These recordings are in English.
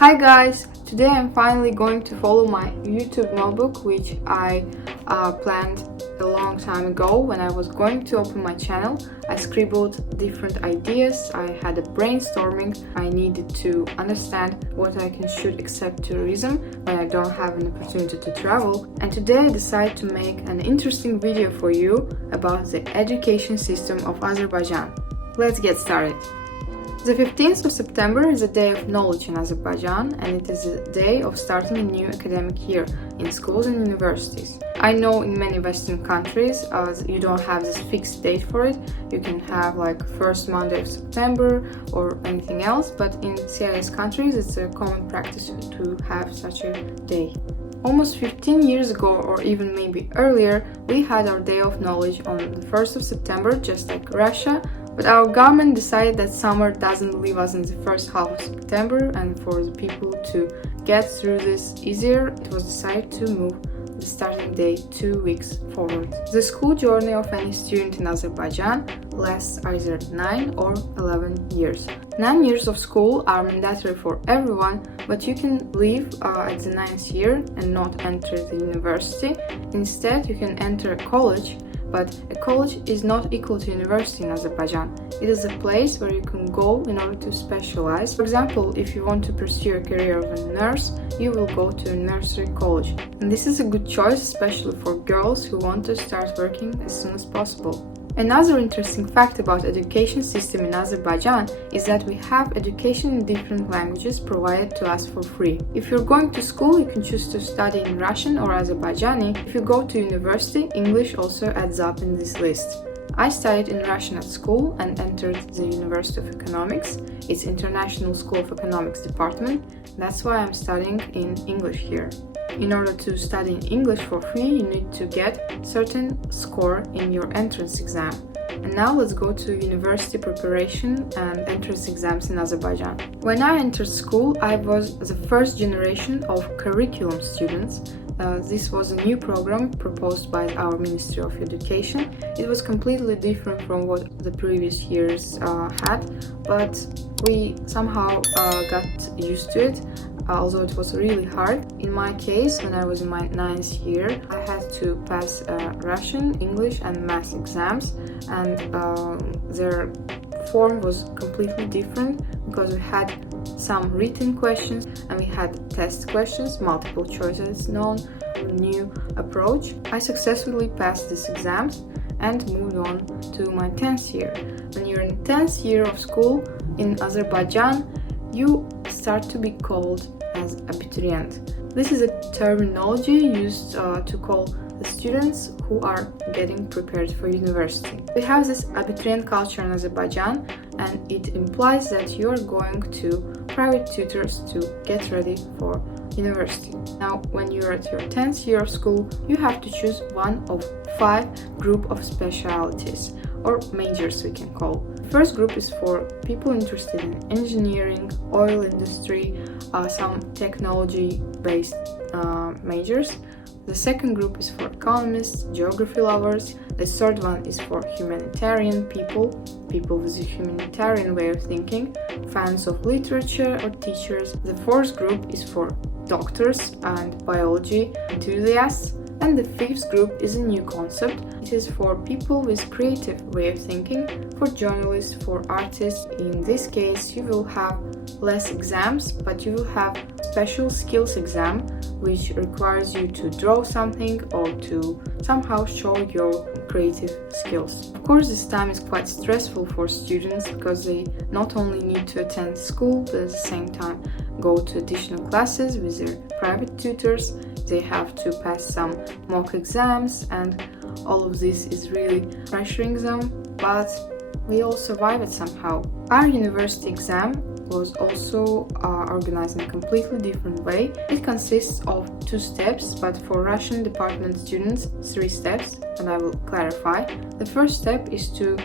Hi guys! Today I'm finally going to follow my YouTube notebook, which I planned a long time ago. When I was going to open my channel, I scribbled different ideas, I had a brainstorming, I needed to understand what I can shoot except tourism when I don't have an opportunity to travel. And today I decided to make an interesting video for you about the education system of Azerbaijan. Let's get started. The 15th of September is a day of knowledge in Azerbaijan, and it is a day of starting a new academic year in schools and universities. I know in many Western countries you don't have this fixed date for it. You can have like first Monday of September or anything else, but in CIS countries it's a common practice to have such a day. Almost 15 years ago, or even maybe earlier, we had our Day of Knowledge on the 1st of September, just like Russia. But our government decided that summer doesn't leave us in the first half of September, and for the people to get through this easier, it was decided to move the starting date 2 weeks forward. The school journey of any student in Azerbaijan lasts either 9 or 11 years. 9 years of school are mandatory for everyone, but you can leave at the 9th year and not enter the university. Instead, you can enter a college. But a college is not equal to university in Azerbaijan. It is a place where you can go in order to specialize. For example, if you want to pursue a career of a nurse, you will go to a nursery college. And this is a good choice, especially for girls who want to start working as soon as possible. Another interesting fact about education system in Azerbaijan is that we have education in different languages provided to us for free. If you're going to school, you can choose to study in Russian or Azerbaijani. If you go to university, English also adds up in this list. I studied in Russian at school and entered the University of Economics, its International School of Economics department. That's why I'm studying in English here. In order to study in English for free, you need to get certain score in your entrance exam. And now let's go to university preparation and entrance exams in Azerbaijan. When I entered school, I was the first generation of curriculum students. This was a new program proposed by our Ministry of Education. It was completely different from what the previous years had, but we somehow got used to it. Although it was really hard. In my case, when I was in my 9th year, I had to pass Russian, English and math exams, and their form was completely different because we had some written questions and we had test questions, multiple choices, new approach. I successfully passed these exams and moved on to my 10th year. When you're in 10th year of school in Azerbaijan, you start to be called as abiturient. This is a terminology used to call the students who are getting prepared for university. We have this abiturient culture in Azerbaijan, and it implies that you are going to private tutors to get ready for university. Now, when you're at your 10th year of school, you have to choose one of 5 group of specialities, or majors we can call. The first group is for people interested in engineering, oil industry, some technology-based majors. The second group is for economists, geography lovers. The third one is for humanitarian people with a humanitarian way of thinking, fans of literature or teachers. The fourth group is for doctors and biology enthusiasts. And the fifth group is a new concept. It is for people with creative way of thinking, for journalists, for artists. In this case, you will have less exams, but you will have special skills exam, which requires you to draw something or to somehow show your creative skills. Of course, this time is quite stressful for students because they not only need to attend school, but at the same time go to additional classes with their private tutors. They have to pass some mock exams, and all of this is really pressuring them, but we all survive it somehow. Our university exam was also organized in a completely different way. It consists of 2 steps, but for Russian department students, 3 steps, and I will clarify. The first step is to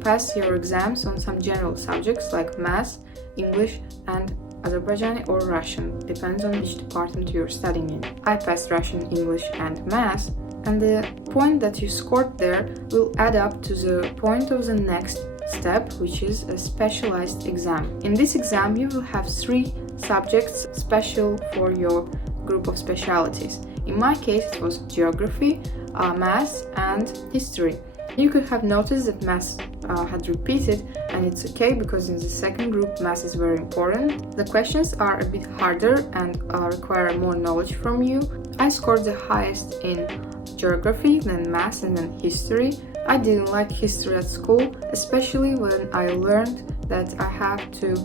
pass your exams on some general subjects like math, English and Azerbaijani or Russian, depends on which department you're studying in. I passed Russian, English and math, and the point that you scored there will add up to the point of the next step, which is a specialized exam. In this exam, you will have 3 subjects special for your group of specialities. In my case, it was geography, math, and history. You could have noticed that math had repeated, and it's okay because in the second group math is very important. The questions are a bit harder and require more knowledge from you. I scored the highest in geography, then math, and then history. I didn't like history at school, especially when I learned that I have to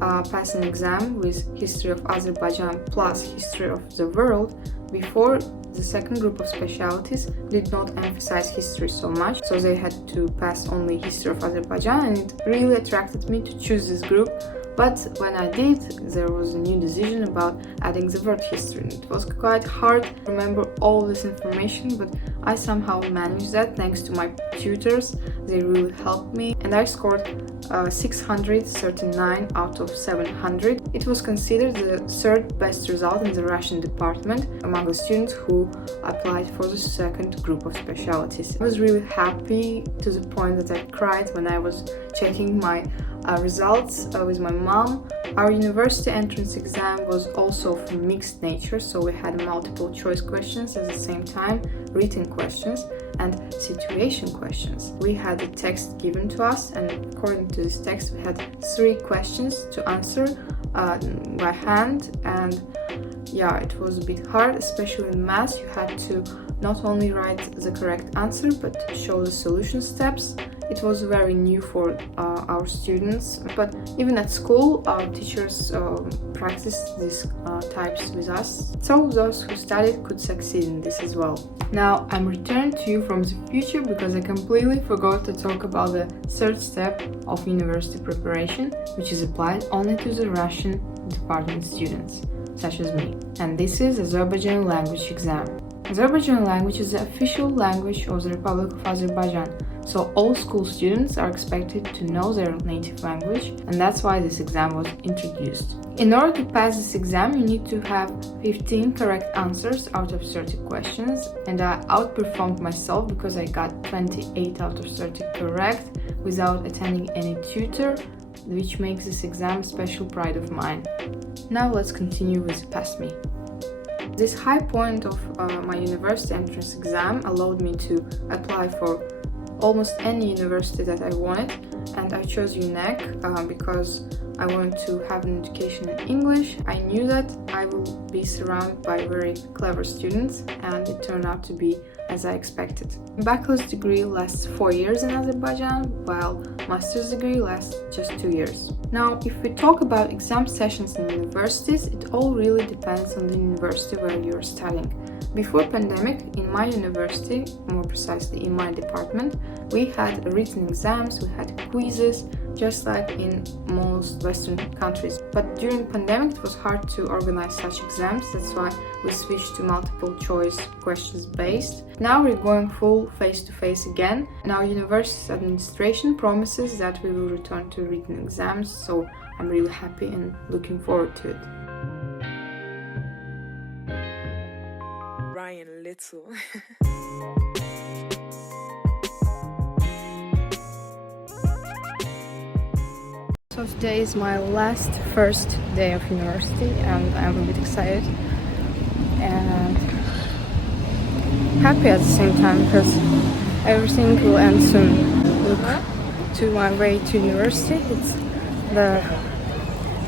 pass an exam with history of Azerbaijan plus history of the world. Before, the second group of specialities did not emphasize history so much, so they had to pass only history of Azerbaijan, and it really attracted me to choose this group. But when I did, there was a new decision about adding the word history. It was quite hard to remember all this information, but I somehow managed that thanks to my tutors. They really helped me, and I scored 639 out of 700. It was considered the third best result in the Russian department among the students who applied for the second group of specialities. I was really happy to the point that I cried when I was checking my results with my mom. Our university entrance exam was also of a mixed nature, so we had multiple choice questions at the same time, written questions and situation questions. We had a text given to us, and according to this text we had 3 questions to answer by hand, and yeah, it was a bit hard, especially in math. You had to not only write the correct answer but show the solution steps. It was very new for our students, but even at school, our teachers practiced these types with us, so those who studied could succeed in this as well. Now, I'm returning to you from the future because I completely forgot to talk about the third step of university preparation, which is applied only to the Russian department students, such as me, and this is Azerbaijan language exam. Azerbaijan language is the official language of the Republic of Azerbaijan, so all school students are expected to know their native language, and that's why this exam was introduced. In order to pass this exam, you need to have 15 correct answers out of 30 questions, and I outperformed myself because I got 28 out of 30 correct without attending any tutor, which makes this exam a special pride of mine. Now let's continue with Pass Me. This high point of my university entrance exam allowed me to apply for almost any university that I wanted, and I chose UNEC because I wanted to have an education in English. I knew that I will be surrounded by very clever students, and it turned out to be as I expected. Bachelor's degree lasts 4 years in Azerbaijan, while master's degree lasts just 2 years. Now, if we talk about exam sessions in universities, it all really depends on the university where you're studying. Before pandemic, in my university, more precisely in my department, we had written exams, we had quizzes, just like in most Western countries. But during pandemic, it was hard to organize such exams, that's why we switched to multiple choice questions based. Now we're going full face-to-face again, and our university's administration promises that we will return to written exams, so I'm really happy and looking forward to it. Ryan Little. So today is my first day of university, and I'm a bit excited and happy at the same time because everything will end soon. Look to my way to university. It's the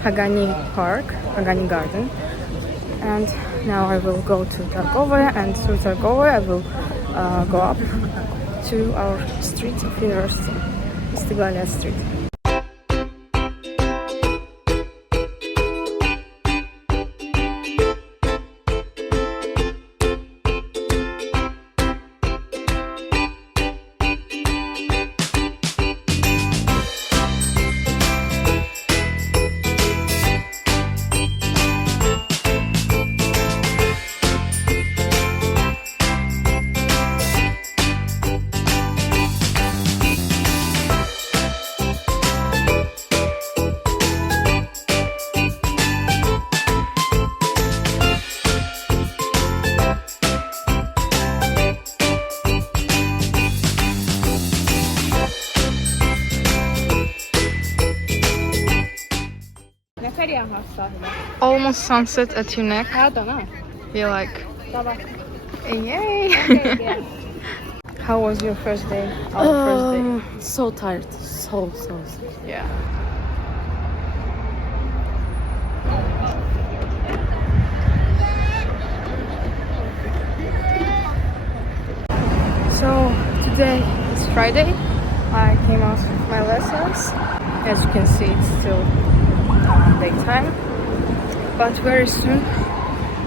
Hagani Park, Hagani Garden, and now I will go to Targovoy, and through Targovoy I will go up to our street of university, Istiglaliya Street. almost sunset at your neck. I don't know. You're like, Bye-bye. yay! Okay, yeah. How was your first day? Our first day. So tired. So. Yeah. So today is Friday. I came out with my lessons. As you can see, it's still daytime. But very soon,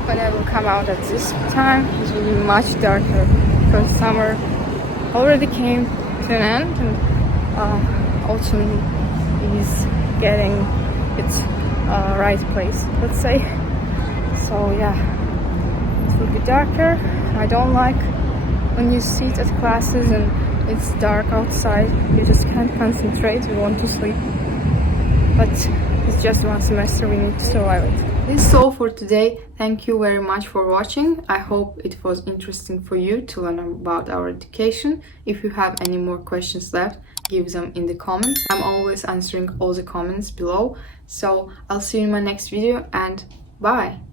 when I will come out at this time, it will be much darker because summer already came to an end and autumn is getting its right place, let's say. So yeah, it will be darker. I don't like when you sit at classes and it's dark outside. You just can't concentrate, you want to sleep. But it's just one semester, we need to survive it. This is all for today. Thank you very much for watching. I hope it was interesting for you to learn about our education. If you have any more questions left, give them in the comments. I'm always answering all the comments below. So I'll see you in my next video and bye!